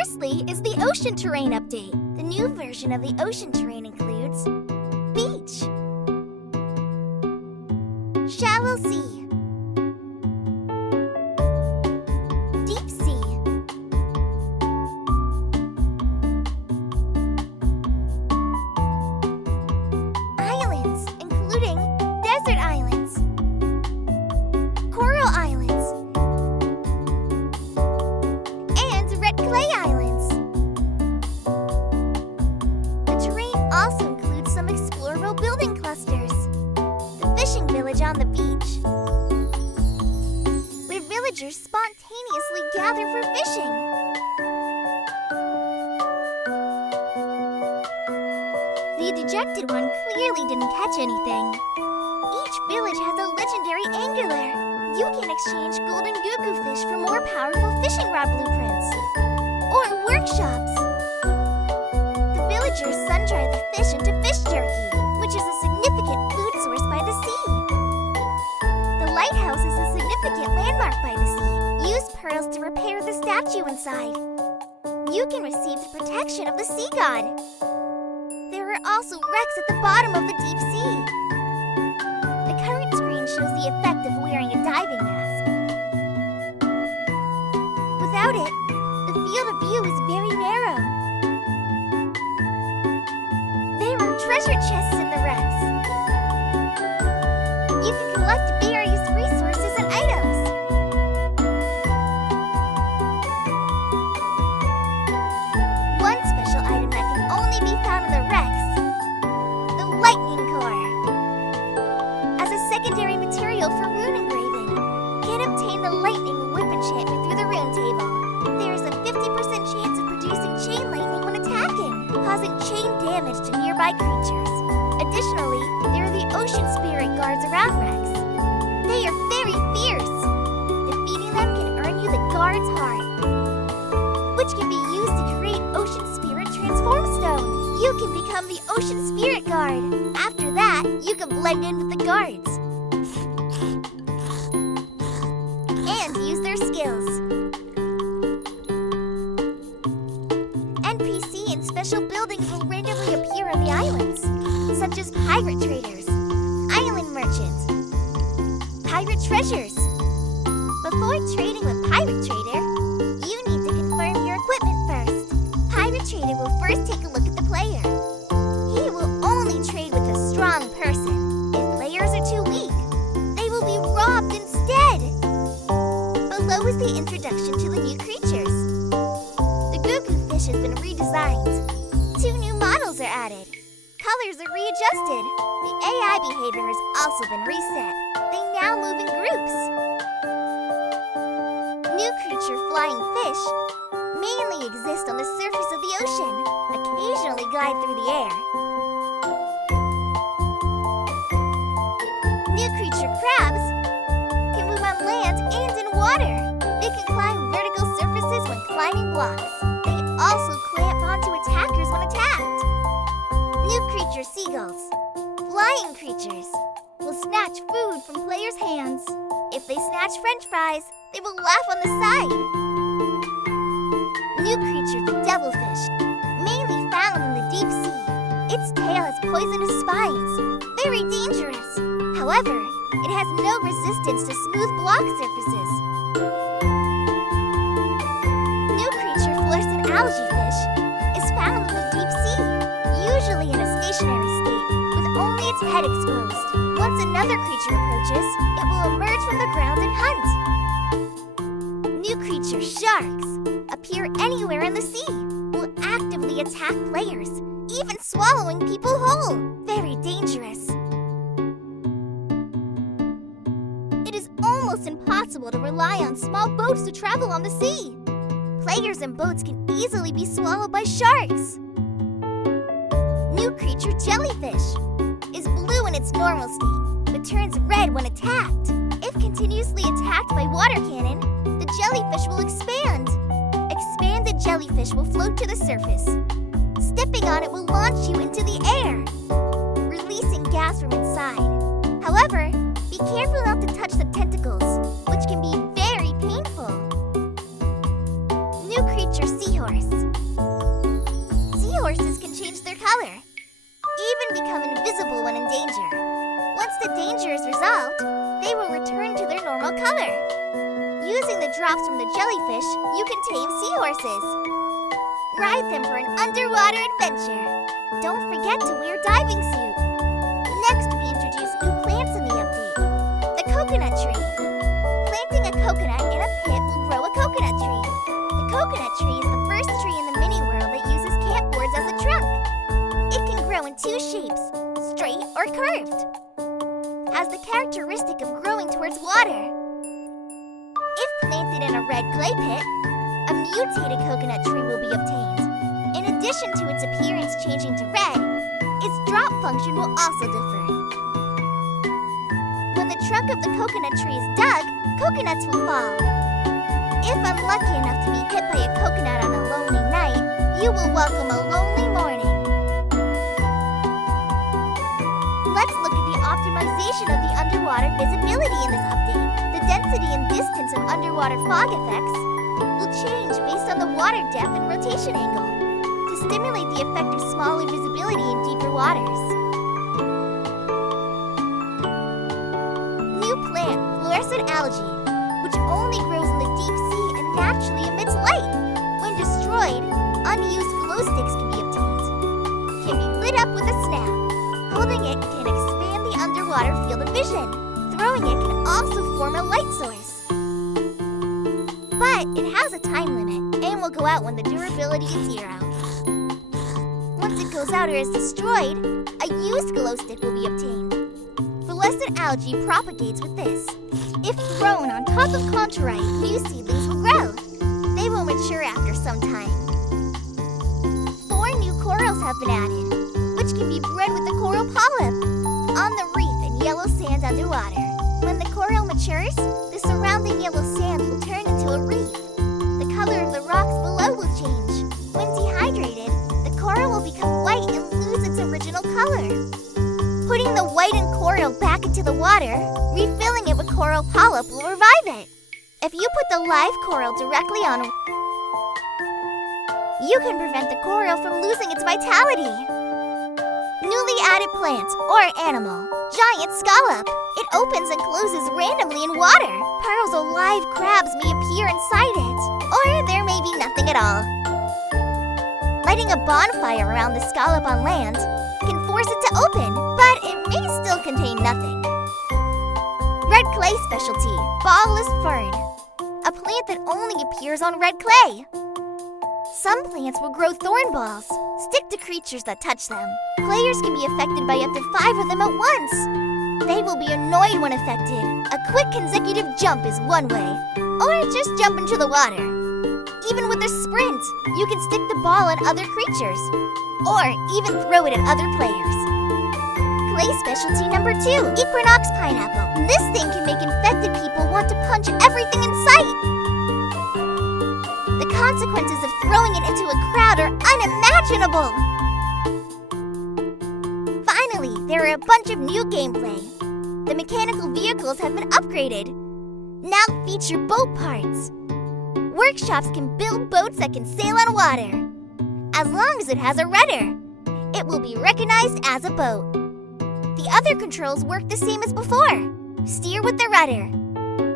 Firstly is the ocean terrain update. The new version of the ocean terrain includes beach, shallow sea, deep sea, islands, including desert islands, coral islands, and red clay islands. The terrain also includes some explorable building clusters. The fishing village on the beach, where villagers spontaneously gather for fishing. The dejected one clearly didn't catch anything. Each village has a legendary angler. You can exchange golden goo fish for more powerful fishing rod blueprints. Or workshops. The villagers sun-dry the fish into fish jerky, which is a significant food source by the sea. The lighthouse is a significant landmark by the sea. Use pearls to repair the statue inside. You can receive the protection of the sea god. There are also wrecks at the bottom of the deep sea. The current screen shows the effect of wearing a diving mask. Without it, the field of view is very narrow. There are treasure chests in the wrecks. You can collect various resources and items. One special item that can only be found in the wrecks: the lightning core. As a secondary material for rune engraving, can obtain the lightning whip enchantment through the rune table. There is a 50% chance of producing chain lightning when attacking, causing chain damage to nearby creatures. Additionally, there are the ocean spirit guards around wrecks. They are very fierce. Defeating them can earn you the guard's heart, which can be used to create ocean spirit transform stone. You can become the ocean spirit guard. After that, you can blend in with the guards and use their skills. NPC and special buildings will randomly appear on the islands, such as pirate traders, island merchants, pirate treasures. Before trading with pirate trader, you need to confirm your equipment first. Pirate trader will first take a look at the player. He will only trade with a strong person. If players are too weak, they will be robbed instead. Below is the introduction to the new creatures. The goo fish has been redesigned. 2 new models are added. Colors are readjusted. The AI behavior has also been reset. They now move in groups. New creature flying fish mainly exist on the surface of the ocean, occasionally glide through the air. New creature crabs can move on land and in water. They can climb vertical surfaces when climbing blocks. They also clamp onto attackers when attacked. New creature seagulls, flying creatures, will snatch food from players' hands. If they snatch french fries, they will laugh on the side. New creature, the devilfish, mainly found in the deep sea. Its tail has poisonous spines, very dangerous. However, it has no resistance to smooth block surfaces. New creature, fluorescent algaefish, is found in the deep sea, usually in a stationary state, with only its head exposed. Once another creature approaches, it will emerge from the ground and hunt. New creature, sharks, appear anywhere in the sea, will actively attack players, even swallowing people whole. Very dangerous. It is almost impossible to rely on small boats to travel on the sea. Players and boats can easily be swallowed by sharks. New creature, jellyfish, is blue in its normal state, but turns red when attacked. If continuously attacked by water cannon, the jellyfish will expand. Expanded jellyfish will float to the surface. Stepping on it will launch you into the air, releasing gas from inside. However, be careful not to touch the tentacles, which can be very painful. New creature, seahorse, original color. Using the drops from the jellyfish, you can tame seahorses. Ride them for an underwater adventure. Don't forget to wear diving suit. Next, we introduce new plants in the update. The coconut tree. Planting a coconut in a pit will grow a coconut tree. The coconut tree is the first tree in the mini world that uses camp boards as a trunk. It can grow in two shapes, straight or curved. Has the characteristic of growing towards water. If planted in a red clay pit, a mutated coconut tree will be obtained. In addition to its appearance changing to red, its drop function will also differ. When the trunk of the coconut tree is dug, coconuts will fall. If unlucky enough to be hit by a coconut on a lonely night, you will welcome a lonely morning. Let's look at the optimization of the underwater visibility in this update. The density and distance of underwater fog effects will change based on the water depth and rotation angle to stimulate the effect of smaller visibility in deeper waters. New plant, fluorescent algae, which only grows in the deep sea and naturally emits light. When destroyed, unused glow sticks can be obtained. Can be lit up with a snap. Holding it can expand the underwater field of vision. Throwing it can also form a light source. But it has a time limit and will go out when the durability is 0. Once it goes out or is destroyed, a used glow stick will be obtained. Fluorescent algae propagates with this. If thrown on top of contorite, new seedlings will grow. They will mature after some time. 4 new corals have been added, which can be bred with the coral polyp on the reef in yellow sand underwater. When the coral matures, the surrounding yellow sand will turn into a reef. The color of the rocks below will change. When dehydrated, the coral will become white and lose its original color. Putting the whitened coral back into the water, refilling it with coral polyp will revive it. If you put the live coral directly on, you can prevent the coral from losing its vitality. Newly added plant or animal, giant scallop. It opens and closes randomly in water. Pearls of live crabs may appear inside it, or there may be nothing at all. Lighting a bonfire around the scallop on land can force it to open, but it may still contain nothing. Red clay specialty, ballless fern. A plant that only appears on red clay. Some plants will grow thorn balls, stick to creatures that touch them. Players can be affected by up to 5 of them at once. They will be annoyed when affected. A quick consecutive jump is one way, or just jump into the water. Even with a sprint, you can stick the ball at other creatures, or even throw it at other players. Clay specialty number 2, equinox pineapple. This thing can make infected people want to punch everything in sight. The consequences of throwing it into a crowd are unimaginable. Finally, there are a bunch of new gameplay. The mechanical vehicles have been upgraded. Now feature boat parts. Workshops can build boats that can sail on water. As long as it has a rudder, it will be recognized as a boat. The other controls work the same as before. Steer with the rudder.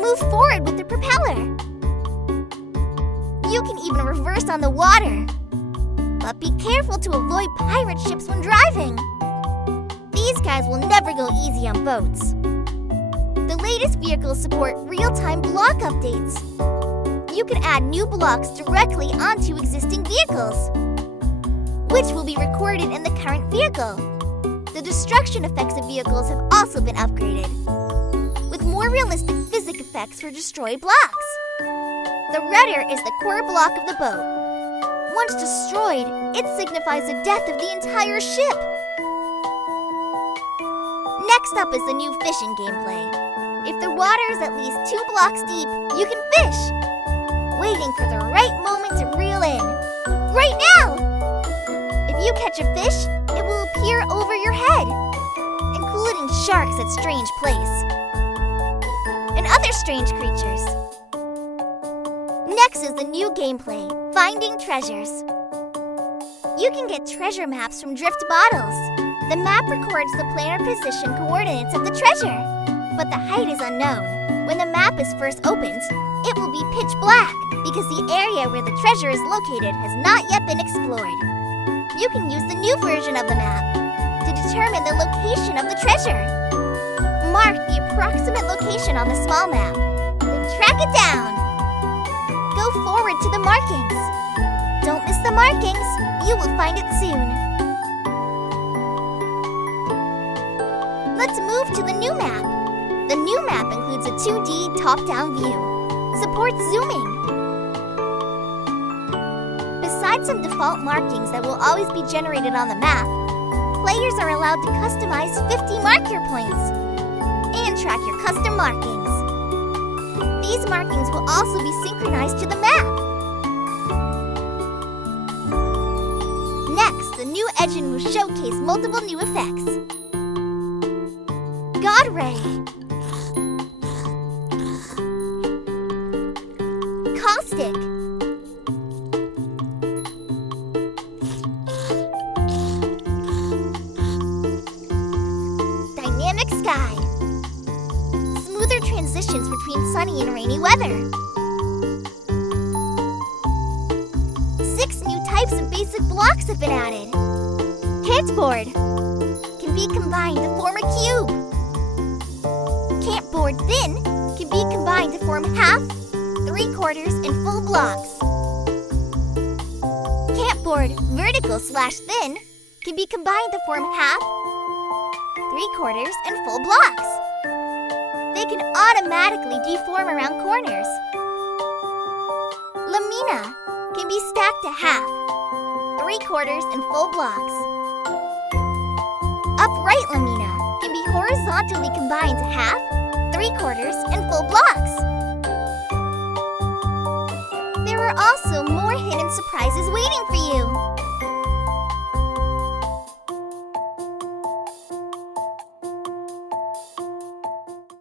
Move forward with the propeller. You can even reverse on the water. But be careful to avoid pirate ships when driving. These guys will never go easy on boats. The latest vehicles support real-time block updates. You can add new blocks directly onto existing vehicles, which will be recorded in the current vehicle. The destruction effects of vehicles have also been upgraded, with more realistic physics effects for destroyed blocks. The rudder is the core block of the boat. Once destroyed, it signifies the death of the entire ship. Next up is the new fishing gameplay. If the water is at least 2 blocks deep, you can fish, waiting for the right moment to reel in. Right now! If you catch a fish, it will appear over your head, including sharks at strange place, and other strange creatures. Next is the new gameplay, Finding Treasures. You can get treasure maps from drift bottles. The map records the planar position coordinates of the treasure. but the height is unknown. When the map is first opened, it will be pitch black because the area where the treasure is located has not yet been explored. You can use the new version of the map to determine the location of the treasure. Mark the approximate location on the small map, then track it down. Go forward to the markings. Don't miss the markings. You will find it soon. Let's move to the new map. The new map includes a 2D top-down view. Supports zooming. Besides some default markings that will always be generated on the map, players are allowed to customize 50 marker points and track your custom markings. These markings will also be synchronized to the map. Next, the new engine will showcase multiple new effects. God Ray, Caustic, Dynamic Sky, smoother transitions between sunny and rainy weather. 6 new types of basic blocks have been added. Headboard can be combined to form a cube. Campboard thin can be combined to form half, 3/4, and full blocks. Campboard vertical/thin can be combined to form half, 3/4, and full blocks. They can automatically deform around corners. Lamina can be stacked to half, 3/4, and full blocks. Upright lamina can be horizontally combined to half, 3/4, and full blocks. There are also more hidden surprises waiting for you.